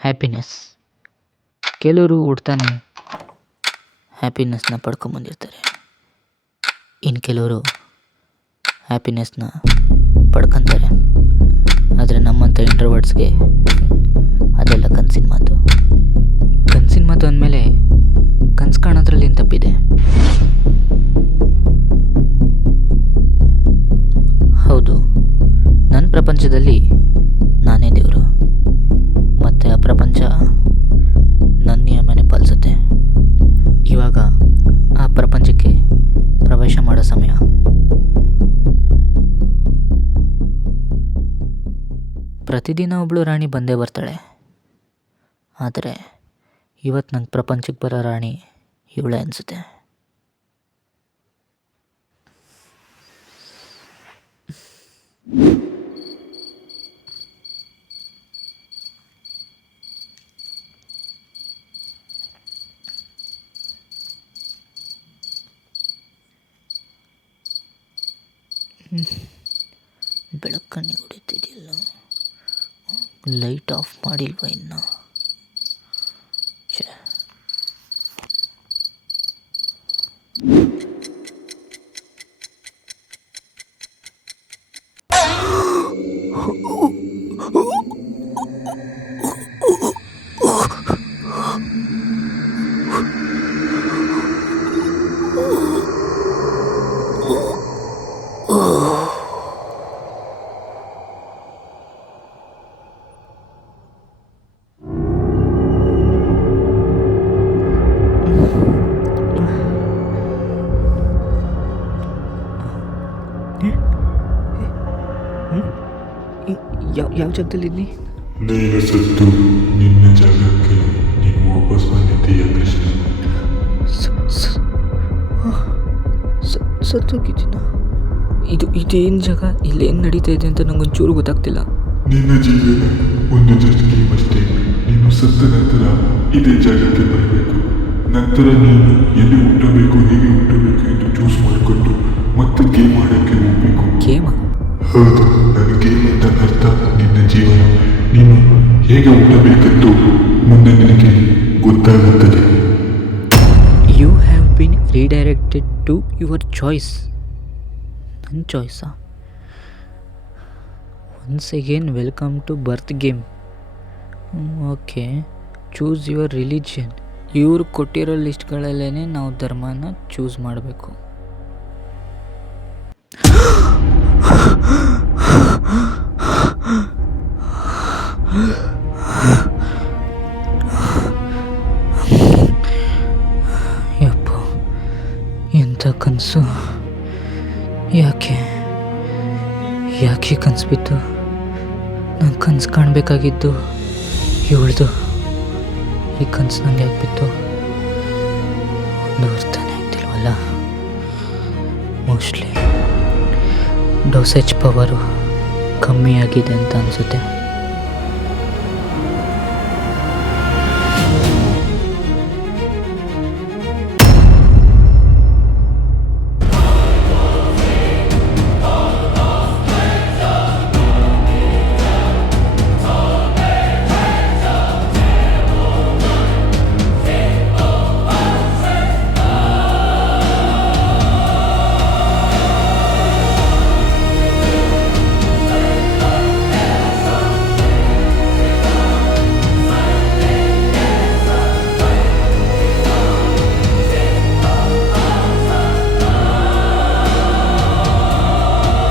Happiness. ಕೆಲವರು ಹುಡ್ತಾನೆ ಹ್ಯಾಪಿನೆಸ್ನ ಪಡ್ಕೊಂಬಂದಿರ್ತಾರೆ. ಇನ್ನು ಕೆಲವರು ಹ್ಯಾಪಿನೆಸ್ನ ಪಡ್ಕೊತಾರೆ. ಆದರೆ ನಮ್ಮಂಥ ಇಂಟ್ರೋವರ್ಟ್ಸ್ಗೆ ಅದೆಲ್ಲ ಕನಸಿನ ಮಾತು. ಕನಸಿನ ಮಾತು ಅಂದಮೇಲೆ ಕನಸು ಕಾಣೋದ್ರಲ್ಲಿ ಏನು ತಪ್ಪಿದೆ? ಹೌದು, ನನ್ನ ಪ್ರಪಂಚದಲ್ಲಿ ನಾನೇ ದೇವರು, ಮತ್ತು ಆ ಪ್ರಪಂಚ ನನ್ನ ನಿಯಮನೇ ಪಾಲಿಸುತ್ತೆ. ಇವಾಗ ಆ ಪ್ರಪಂಚಕ್ಕೆ ಪ್ರವೇಶ ಮಾಡೋ ಸಮಯ. ಪ್ರತಿದಿನ ಒಬ್ಬಳು ರಾಣಿ ಬಂದೇ ಬರ್ತಾಳೆ. ಆದರೆ ಇವತ್ತು ನನ್ನ ಪ್ರಪಂಚಕ್ಕೆ ಬರೋ ರಾಣಿ ಇವಳೇ ಅನಿಸುತ್ತೆ. ಬೆಳಕನ್ನೇ ಹೊಡಿತಿದೆಯಲ್ಲ, ಲೈಟ್ ಆಫ್ ಮಾಡಿಲ್ವ ಇನ್ನು? ಛೇ, ಯಾವ ಜಾಗದಲ್ಲಿದ್ದೀನಿ? ನೀನು ಸತ್ತು ನಿನ್ನ ಜಾಗಕ್ಕೆ ನೀನು ವಾಪಸ್ ಬಂದಿದ್ದೀಯ ಕೃಷ್ಣ. ಸತ್ತೋಗಿದ್ದೀನ? ಇದೇನು ಜಾಗ? ಇಲ್ಲೇನು ನಡೀತಾ ಇದೆ ಅಂತ ನಂಗೊಂಚೂರು ಗೊತ್ತಾಗ್ತಿಲ್ಲ. ನಿನ್ನ ಜೀವನ ಒಂದು ಜಸ್ಟ್ ಗೇಮ್ ಅಷ್ಟೇ. ನೀನು ಸತ್ತ ನಂತರ ಇದೇ ಜಾಗಕ್ಕೆ ಬರಬೇಕು. ನಂತರ ನೀನು ಎಲ್ಲಿ ಹುಟ್ಟಬೇಕು, ಹೇಗೆ ಹುಟ್ಟಬೇಕು ಎಂದು ಚೂಸ್ ಮಾಡಿಕೊಂಡು ಮತ್ತೆ ಗೇಮ್ ಆಡೋಕ್ಕೆ ಹೋಗಬೇಕು. ಗೇಮ? ಹೌದು, ನನ್ನ ಗೇಮ್ ಅಂತ ಅರ್ಥ ನಿನ್ನ ಜೀವನ. ನೀನು ಹೇಗೆ ಹುಟ್ಟಬೇಕಂತೂ ಮುಂದೆ ನಿನಗೆ ಗೊತ್ತಾಗುತ್ತದೆ. You have been redirected to your choice. ನನ್ನ ಚಾಯ್ಸಾ? Once again welcome to birth game. Okay, choose your religion. ಇವ್ರು ಕೊಟ್ಟಿರೋ ಲಿಸ್ಟ್ಗಳಲ್ಲೇ ನಾವು ಧರ್ಮನ ಚೂಸ್ ಮಾಡಬೇಕು. ಯಪ್ಪ, ಎಂಥ ಕನಸು! ಯಾಕೆ ಕನಸು ಬಿತ್ತು? ನಾನು ಕನಸು ಕಾಣಬೇಕಾಗಿದ್ದು ಇವಳ್ದು. ಈ ಕನಸು ನಂಗೆ ಯಾಕೆ ಬಿತ್ತು? ಒಂದು ಅರ್ಥನೇ ಆಗ್ತಿಲ್ವಲ್ಲ. ಮೋಸ್ಟ್ಲಿ ಡೋಸೇಜ್ ಪವರು ಕಮ್ಮಿ ಆಗಿದೆ ಅಂತ ಅನಿಸುತ್ತೆ.